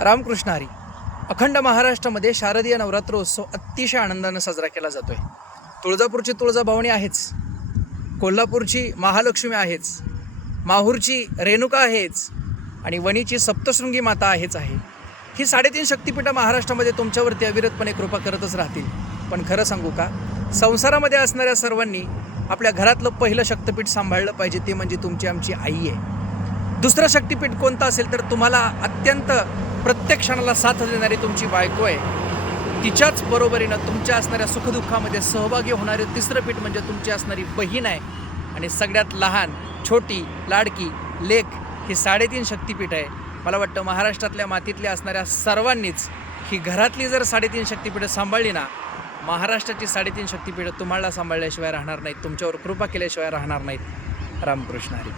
रामकृष्ण हरी. अखंड महाराष्ट्रामध्ये शारदीय नवरात्रोत्सव अतिशय आनंदानं साजरा केला जातो आहे. तुळजापूरची तुळजाभवानी आहेच, कोल्हापूरची महालक्ष्मी आहेच, माहूरची रेणुका आहेच आणि वणीची सप्तशृंगी माता आहेच आहे. ही 3.5 शक्तिपीठं महाराष्ट्रामध्ये तुमच्यावरती अविरतपणे कृपा करतच राहतील. पण खरं सांगू का, संसारामध्ये असणाऱ्या सर्वांनी आपल्या घरातलं पहिलं शक्तिपीठ सांभाळलं पाहिजे, ते म्हणजे तुमची आमची आई आहे. दुसरं शक्तिपीठ कोणतं असेल तर तुम्हाला अत्यंत प्रत्येक क्षणाला साथ देणारी तुमची बायको आहे. तिच्याच बरोबरीनं तुमच्या असणाऱ्या सुखदुःखामध्ये सहभागी होणारे तिसरं पीठ म्हणजे तुमची असणारी बहीण आहे. आणि सगळ्यात लहान, छोटी, लाडकी लेक ही 3.5 शक्तिपीठ आहे. मला वाटतं महाराष्ट्रातल्या मातीतल्या असणाऱ्या सर्वांनीच ही घरातली जर 3.5 शक्तिपीठं सांभाळली ना, महाराष्ट्राची 3.5 शक्तिपीठं तुम्हाला सांभाळल्याशिवाय राहणार नाहीत, तुमच्यावर कृपा केल्याशिवाय राहणार नाहीत. रामकृष्ण हरी.